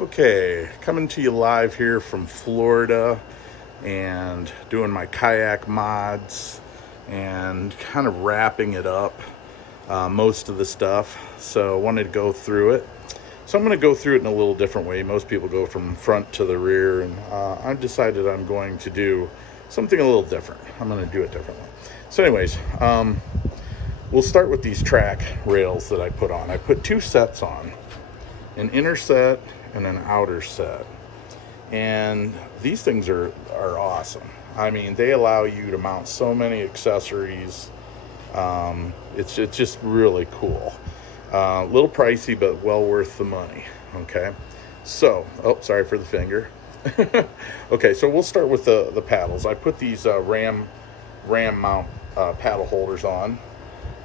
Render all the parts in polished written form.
Okay, coming to you live here from Florida and doing my kayak mods and kind of wrapping it up, most of the stuff. So I wanted to go through it. So I'm going to go through it in a little different way. Most people go from front to the rear, and I've decided I'm going to do something a little different. I'm going to do it differently. So anyways, we'll start with these track rails that I put on. I put two sets on, an inner set and an outer set, and these things are awesome. I mean, they allow you to mount so many accessories. It's just really cool. A little pricey, but well worth the money. Okay, so sorry for the finger. Okay, so we'll start with the paddles. I put these ram mount paddle holders on,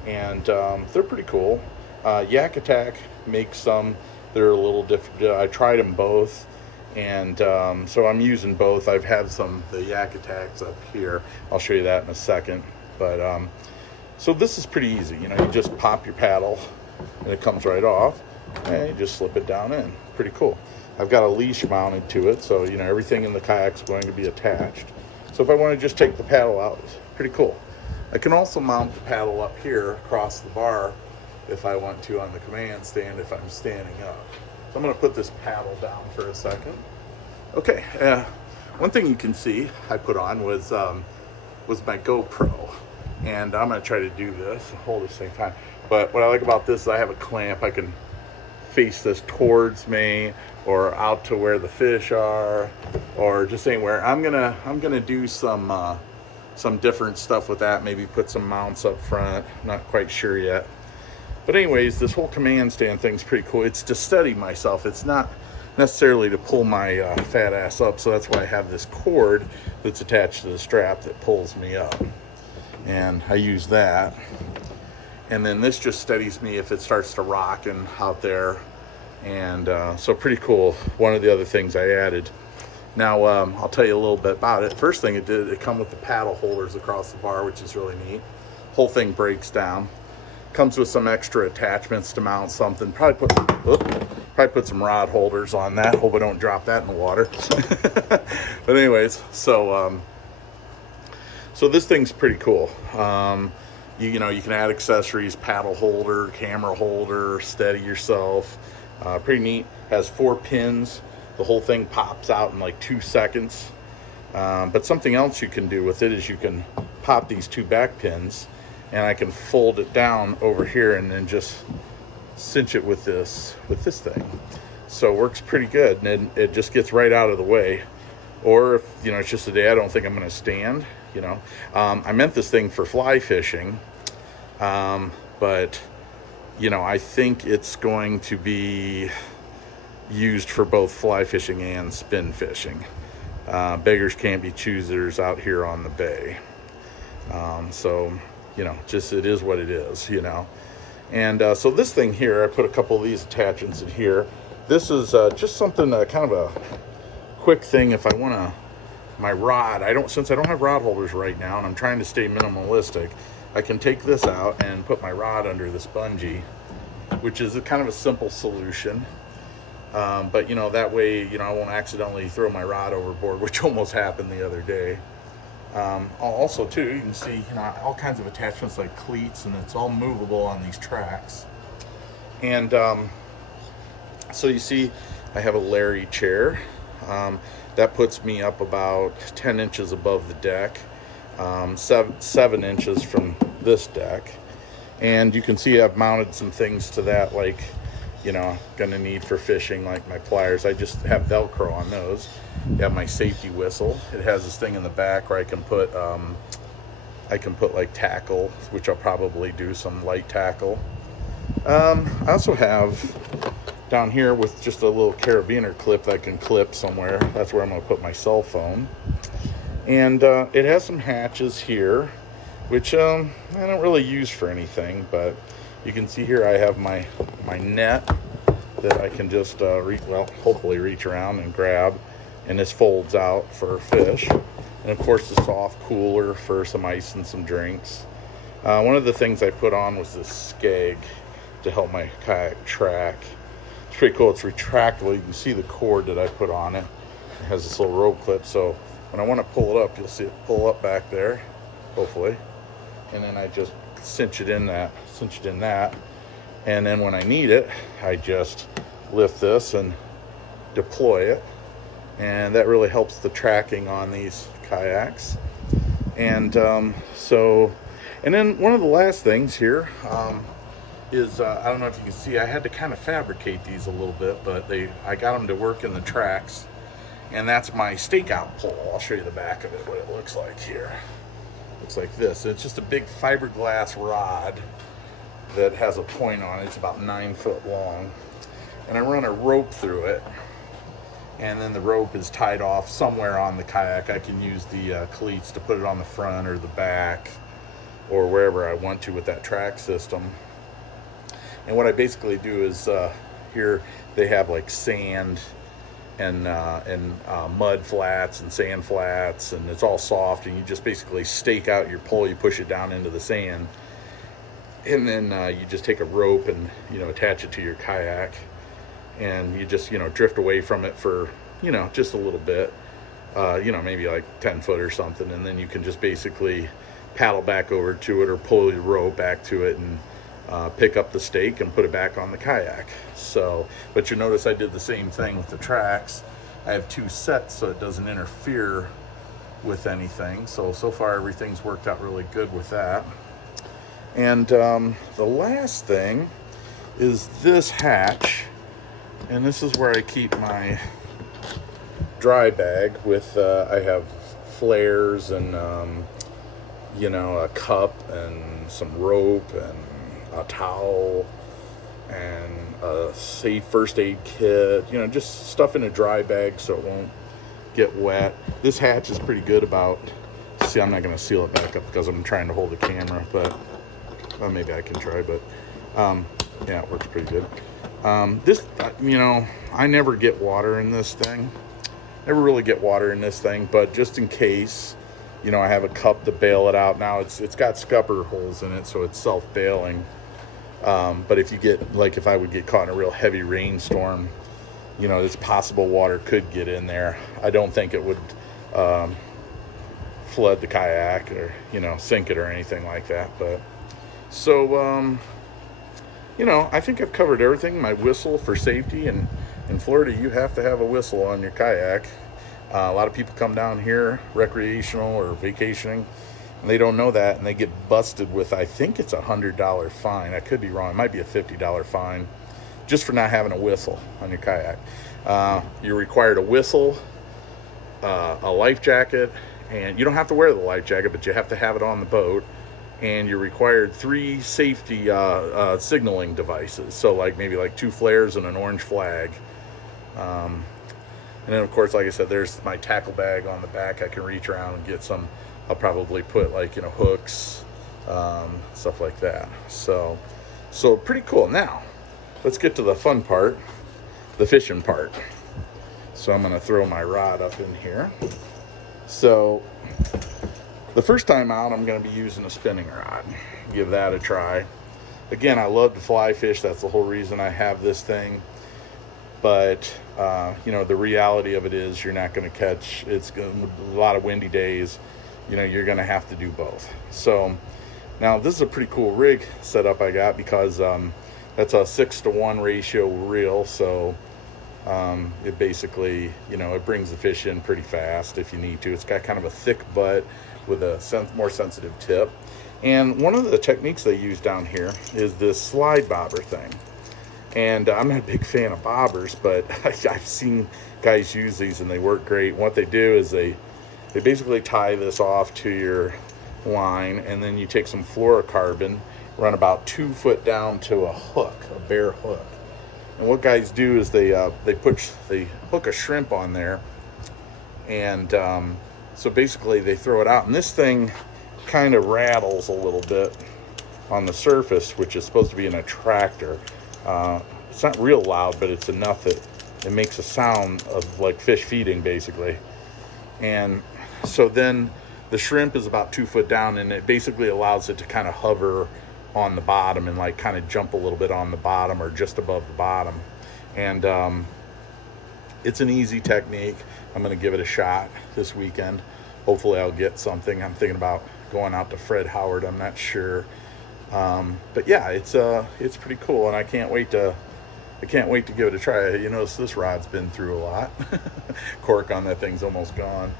and they're pretty cool. YakAttack makes some. They're a little different. I tried them both, and so I'm using both. I've had the YakAttacks up here. I'll show you that in a second. But so this is pretty easy. You just pop your paddle, and it comes right off, and you just slip it down in. Pretty cool. I've got a leash mounted to it, so everything in the kayak's going to be attached. So if I want to just take the paddle out, it's pretty cool. I can also mount the paddle up here across the bar if I want to on the command stand if I'm standing up. So I'm going to put this paddle down for a second. Okay, one thing you can see I put on was my GoPro, and I'm going to try to do this, hold at the same time. But what I like about this is I have a clamp. I can face this towards me or out to where the fish are, or just anywhere. I'm gonna do some different stuff with that. Maybe put some mounts up front. Not quite sure yet. But anyways, this whole command stand thing's pretty cool. It's to steady myself. It's not necessarily to pull my fat ass up. So that's why I have this cord that's attached to the strap that pulls me up, and I use that. And then this just steadies me if it starts to rock and out there. And so pretty cool. One of the other things I added. Now I'll tell you a little bit about it. First thing it did, it come with the paddle holders across the bar, which is really neat. Whole thing breaks down. Comes with some extra attachments to mount something. Probably put some rod holders on that. Hope I don't drop that in the water. But anyways, so this thing's pretty cool. You can add accessories, paddle holder, camera holder, steady yourself. Pretty neat. Has 4 pins. The whole thing pops out in like 2 seconds. But something else you can do with it is you can pop these 2 back pins, and I can fold it down over here and then just cinch it with this thing. So it works pretty good, and it just gets right out of the way. Or if it's just a day I don't think I'm going to stand. I meant this thing for fly fishing, but I think it's going to be used for both fly fishing and spin fishing. Beggars can't be choosers out here on the bay. So just it is what it is. And so this thing here, I put a couple of these attachments in here. This is just something kind of a quick thing if I want to. My rod, since I don't have rod holders right now, and I'm trying to stay minimalistic, I can take this out and put my rod under this bungee, which is kind of a simple solution. But that way, I won't accidentally throw my rod overboard, which almost happened the other day. Also too, you can see all kinds of attachments like cleats, and it's all movable on these tracks. And so you see I have a Larry chair. That puts me up about 10 inches above the deck, 7 inches from this deck. And you can see I've mounted some things to that, like, gonna need for fishing, like my pliers. I just have Velcro on those. You have my safety whistle. It has this thing in the back where I can put like tackle, which I'll probably do some light tackle. I also have down here with just a little carabiner clip that I can clip somewhere. That's where I'm going to put my cell phone. And it has some hatches here, which I don't really use for anything, but you can see here I have my net that I can just hopefully reach around and grab, and this folds out for fish. And of course the soft cooler for some ice and some drinks. One of the things I put on was this skeg to help my kayak track. It's pretty cool. It's retractable. You can see the cord that I put on it. It has this little rope clip, so when I want to pull it up, you'll see it pull up back there, hopefully. And then I just cinch it in that, and then when I need it, I just lift this and deploy it, and that really helps the tracking on these kayaks. And and then one of the last things here is I don't know if you can see, I had to kind of fabricate these a little bit, but I got them to work in the tracks, and that's my Stakeout Pole. I'll show you the back of it, what it looks like here. Looks like this. It's just a big fiberglass rod that has a point on it. It's about 9 foot long, and I run a rope through it, and then the rope is tied off somewhere on the kayak. I can use the cleats to put it on the front or the back or wherever I want to with that track system. And what I basically do is here they have like sand and mud flats and sand flats, and it's all soft, and you just basically stake out your pole, you push it down into the sand, and then you just take a rope and attach it to your kayak, and you just drift away from it for just a little bit, maybe like 10 foot or something, and then you can just basically paddle back over to it or pull your rope back to it and pick up the stake and put it back on the kayak. So, but you notice I did the same thing with the tracks. I have 2 sets so it doesn't interfere with anything. So far everything's worked out really good with that. And the last thing is this hatch, and this is where I keep my dry bag with I have flares and a cup and some rope and a towel and a safe first aid kit, just stuff in a dry bag so it won't get wet. This hatch is pretty good about, see, I'm not going to seal it back up because I'm trying to hold the camera, but well, maybe I can try, but yeah, it works pretty good. This, I never get water in this thing. Never really get water in this thing, but just in case, I have a cup to bail it out. Now it's got scupper holes in it, so it's self-bailing. But if you get, like if I would get caught in a real heavy rainstorm, it's possible water could get in there. I don't think it would flood the kayak or, sink it or anything like that. But so, I think I've covered everything. My whistle for safety, and in Florida, you have to have a whistle on your kayak. A lot of people come down here recreational or vacationing, and they don't know that, and they get busted with, I think it's $100 fine. I could be wrong. It might be a $50 fine just for not having a whistle on your kayak. You're required a whistle, a life jacket, and you don't have to wear the life jacket, but you have to have it on the boat. And you're required 3 safety signaling devices. So like maybe like 2 flares and an orange flag. And then of course, like I said, there's my tackle bag on the back. I can reach around and get some. I'll probably put like hooks, stuff like that. So pretty cool. Now let's get to the fun part, the fishing part. So I'm gonna throw my rod up in here. So the first time out, I'm going to be using a spinning rod. Give that a try. Again, I love to fly fish. That's the whole reason I have this thing. But, the reality of it is you're not going to catch, it's a lot of windy days. You're going to have to do both. So now this is a pretty cool rig setup I got because that's a 6-to-1 ratio reel. So it basically, it brings the fish in pretty fast if you need to. It's got kind of a thick butt with a more sensitive tip. And one of the techniques they use down here is this slide bobber thing. And I'm not a big fan of bobbers, but I've seen guys use these and they work great. What they do is they basically tie this off to your line, and then you take some fluorocarbon, run about 2 foot down to a hook, a bare hook. And what guys do is they hook a shrimp on there, and so basically they throw it out, and this thing kind of rattles a little bit on the surface, which is supposed to be an attractor. It's not real loud, but it's enough that it makes a sound of like fish feeding basically. And so then the shrimp is about 2 foot down, and it basically allows it to kind of hover on the bottom and like kind of jump a little bit on the bottom or just above the bottom. And it's an easy technique. I'm going to give it a shot this weekend. Hopefully I'll get something. I'm thinking about going out to Fred Howard. I'm not sure. But yeah, it's pretty cool, and I can't wait to give it a try. You notice this rod's been through a lot. Cork on that thing's almost gone.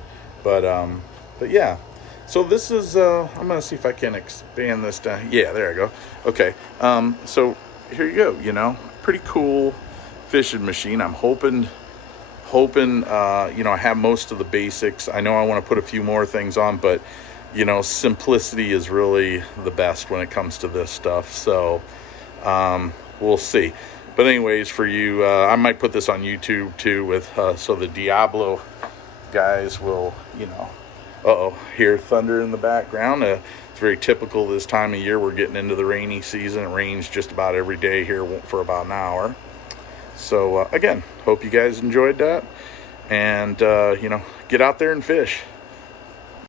But yeah. So this is, I'm going to see if I can expand this down. Yeah, there I go. Okay. So here you go, you know, pretty cool fishing machine. I'm hoping, you know, I have most of the basics. I know I want to put a few more things on, but, you know, simplicity is really the best when it comes to this stuff. So, we'll see. But anyways, for you, I might put this on YouTube too with, so the Diablo guys will, you know, hear thunder in the background. It's very typical this time of year. We're getting into the rainy season. It rains just about every day here for about an hour. So again, hope you guys enjoyed that, and you know, get out there and fish.